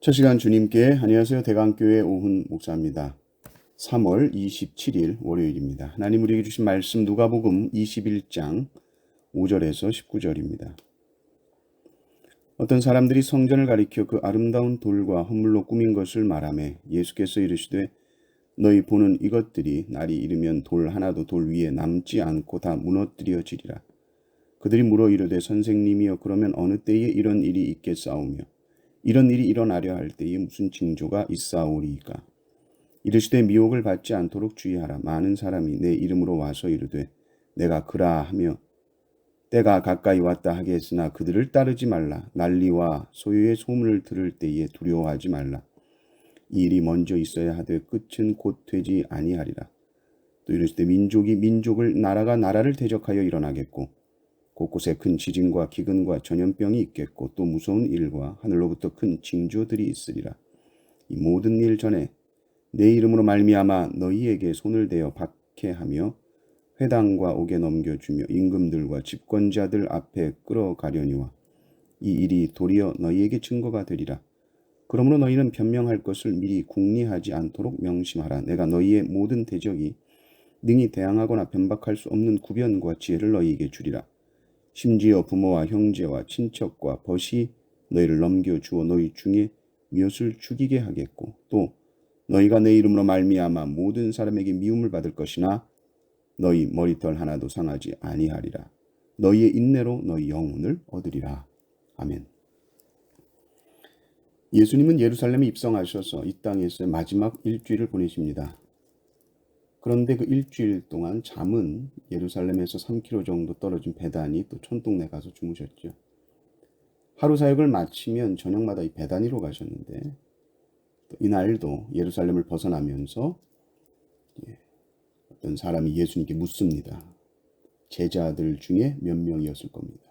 첫 시간 주님께 안녕하세요. 대강교회 오훈 목사입니다. 3월 27일 월요일입니다. 하나님 우리에게 주신 말씀 누가복음 21장 5절에서 19절입니다. 어떤 사람들이 성전을 가리켜 그 아름다운 돌과 헌물로 꾸민 것을 말하매 예수께서 이르시되 너희 보는 이것들이 날이 이르면 돌 하나도 돌 위에 남지 않고 다 무너뜨려지리라. 그들이 물어 이르되 선생님이여 그러면 어느 때에 이런 일이 있겠사오며 이런 일이 일어나려 할 때에 무슨 징조가 있사오리이까. 이르시되 미혹을 받지 않도록 주의하라. 많은 사람이 내 이름으로 와서 이르되 내가 그라 하며 때가 가까이 왔다 하겠으나 그들을 따르지 말라. 난리와 소유의 소문을 들을 때에 두려워하지 말라. 이 일이 먼저 있어야 하되 끝은 곧 되지 아니하리라. 또 이르시되 민족이 민족을 나라가 나라를 대적하여 일어나겠고 곳곳에 큰 지진과 기근과 전염병이 있겠고 또 무서운 일과 하늘로부터 큰 징조들이 있으리라. 이 모든 일 전에 내 이름으로 말미암아 너희에게 손을 대어 박해하며 회당과 옥에 넘겨주며 임금들과 집권자들 앞에 끌어가려니와 이 일이 도리어 너희에게 증거가 되리라. 그러므로 너희는 변명할 것을 미리 궁리하지 않도록 명심하라. 내가 너희의 모든 대적이 능히 대항하거나 변박할 수 없는 구변과 지혜를 너희에게 주리라. 심지어 부모와 형제와 친척과 벗이 너희를 넘겨주어 너희 중에 몇을 죽이게 하겠고 또 너희가 내 이름으로 말미암아 모든 사람에게 미움을 받을 것이나 너희 머리털 하나도 상하지 아니하리라. 너희의 인내로 너희 영혼을 얻으리라. 아멘. 예수님은 예루살렘에 입성하셔서 이 땅에서의 마지막 일주일을 보내십니다. 그런데 그 일주일 동안 잠은 예루살렘에서 3km 정도 떨어진 베다니 또 촌동네 가서 주무셨죠. 하루 사역을 마치면 저녁마다 이 베다니로 가셨는데 또 이날도 예루살렘을 벗어나면서 어떤 사람이 예수님께 묻습니다. 제자들 중에 몇 명이었을 겁니다.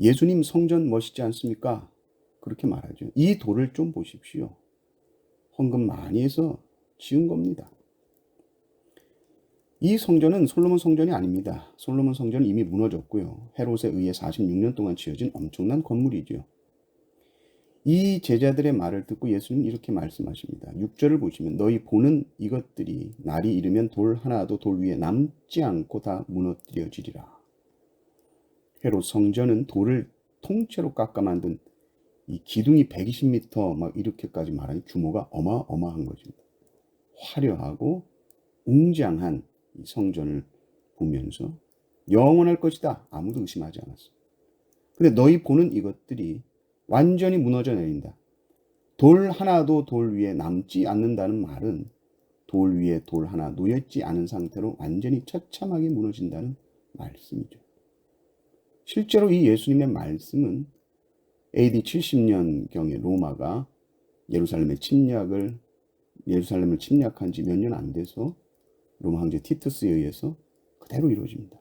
예수님 성전 멋있지 않습니까? 그렇게 말하죠. 이 돌을 좀 보십시오. 헌금 많이 해서 지은 겁니다. 이 성전은 솔로몬 성전이 아닙니다. 솔로몬 성전은 이미 무너졌고요. 헤롯에 의해 46년 동안 지어진 엄청난 건물이죠. 이 제자들의 말을 듣고 예수님은 이렇게 말씀하십니다. 6절을 보시면 너희 보는 이것들이 날이 이르면 돌 하나도 돌 위에 남지 않고 다 무너뜨려지리라. 헤롯 성전은 돌을 통째로 깎아 만든 이 기둥이 120m 막 이렇게까지 말하는 규모가 어마어마한 것입니다. 화려하고 웅장한 이 성전을 보면서 영원할 것이다. 아무도 의심하지 않았어. 근데 너희 보는 이것들이 완전히 무너져 내린다. 돌 하나도 돌 위에 남지 않는다는 말은 돌 위에 돌 하나 놓여있지 않은 상태로 완전히 처참하게 무너진다는 말씀이죠. 실제로 이 예수님의 말씀은 AD 70년경에 로마가 예루살렘을 침략한 지 몇 년 안 돼서 로마 황제 티투스에 의해서 그대로 이루어집니다.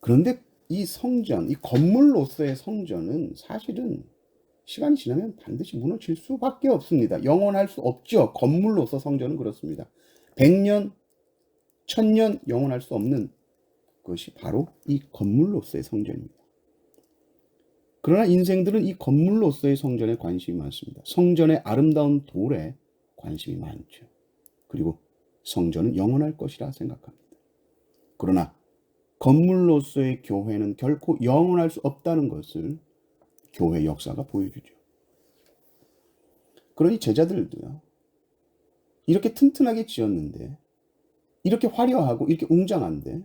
그런데 이 성전, 이 건물로서의 성전은 사실은 시간이 지나면 반드시 무너질 수밖에 없습니다. 영원할 수 없죠. 건물로서 성전은 그렇습니다. 100년, 1000년 영원할 수 없는 것이 바로 이 건물로서의 성전입니다. 그러나 인생들은 이 건물로서의 성전에 관심이 많습니다. 성전의 아름다운 돌에 관심이 많죠. 그리고 성전은 영원할 것이라 생각합니다. 그러나 건물로서의 교회는 결코 영원할 수 없다는 것을 교회 역사가 보여주죠. 그러니 제자들도요. 이렇게 튼튼하게 지었는데 이렇게 화려하고 이렇게 웅장한데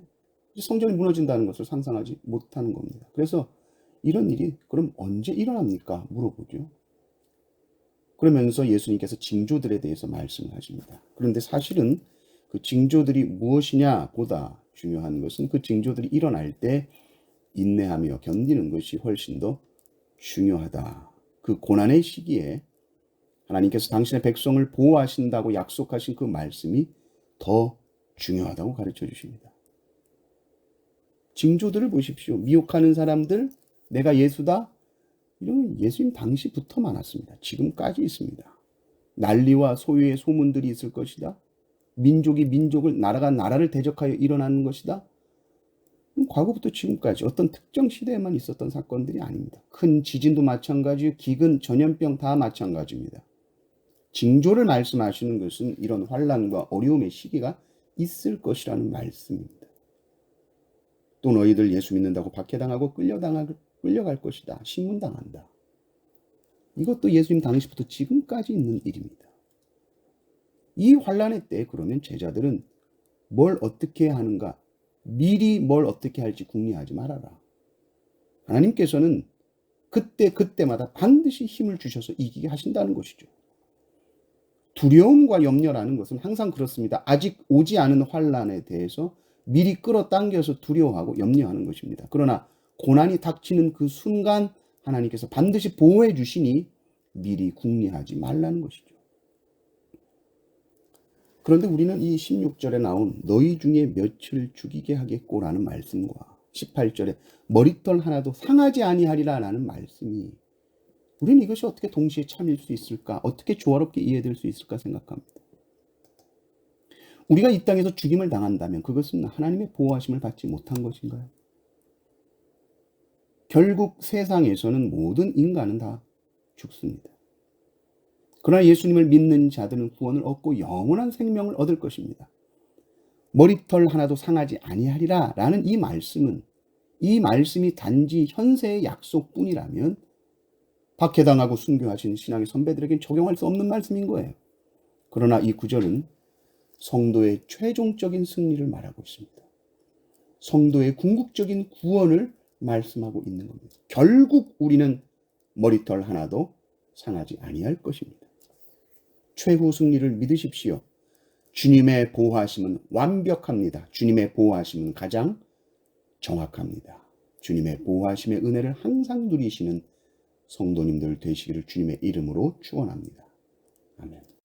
성전이 무너진다는 것을 상상하지 못하는 겁니다. 그래서 이런 일이 그럼 언제 일어납니까? 물어보죠. 그러면서 예수님께서 징조들에 대해서 말씀을 하십니다. 그런데 사실은 그 징조들이 무엇이냐 보다 중요한 것은 그 징조들이 일어날 때 인내하며 견디는 것이 훨씬 더 중요하다. 그 고난의 시기에 하나님께서 당신의 백성을 보호하신다고 약속하신 그 말씀이 더 중요하다고 가르쳐 주십니다. 징조들을 보십시오. 미혹하는 사람들, 내가 예수다. 이런 예수님 당시부터 많았습니다. 지금까지 있습니다. 난리와 소유의 소문들이 있을 것이다. 민족이 민족을, 나라가 나라를 대적하여 일어나는 것이다. 과거부터 지금까지 어떤 특정 시대에만 있었던 사건들이 아닙니다. 큰 지진도 마찬가지요. 기근, 전염병 다 마찬가지입니다. 징조를 말씀하시는 것은 이런 환난과 어려움의 시기가 있을 것이라는 말씀입니다. 또 너희들 예수 믿는다고 박해당하고 끌려갈 것이다. 신문당한다. 이것도 예수님 당시부터 지금까지 있는 일입니다. 이 환난의 때 그러면 제자들은 뭘 어떻게 하는가? 미리 뭘 어떻게 할지 궁리하지 말아라. 하나님께서는 그때마다 반드시 힘을 주셔서 이기게 하신다는 것이죠. 두려움과 염려라는 것은 항상 그렇습니다. 아직 오지 않은 환난에 대해서 미리 끌어당겨서 두려워하고 염려하는 것입니다. 그러나 고난이 닥치는 그 순간 하나님께서 반드시 보호해 주시니 미리 궁리하지 말라는 것이죠. 그런데 우리는 이 16절에 나온 너희 중에 몇을 죽이게 하겠고라는 말씀과 18절에 머리털 하나도 상하지 아니하리라 라는 말씀이 우리는 이것이 어떻게 동시에 참일 수 있을까? 어떻게 조화롭게 이해될 수 있을까 생각합니다. 우리가 이 땅에서 죽임을 당한다면 그것은 하나님의 보호하심을 받지 못한 것인가요? 결국 세상에서는 모든 인간은 다 죽습니다. 그러나 예수님을 믿는 자들은 구원을 얻고 영원한 생명을 얻을 것입니다. 머리털 하나도 상하지 아니하리라 라는 이 말씀이 단지 현세의 약속뿐이라면 박해당하고 순교하신 신앙의 선배들에겐 적용할 수 없는 말씀인 거예요. 그러나 이 구절은 성도의 최종적인 승리를 말하고 있습니다. 성도의 궁극적인 구원을 말씀하고 있는 겁니다. 결국 우리는 머리털 하나도 상하지 아니할 것입니다. 최후 승리를 믿으십시오. 주님의 보호하심은 완벽합니다. 주님의 보호하심은 가장 정확합니다. 주님의 보호하심의 은혜를 항상 누리시는 성도님들 되시기를 주님의 이름으로 축원합니다. 아멘.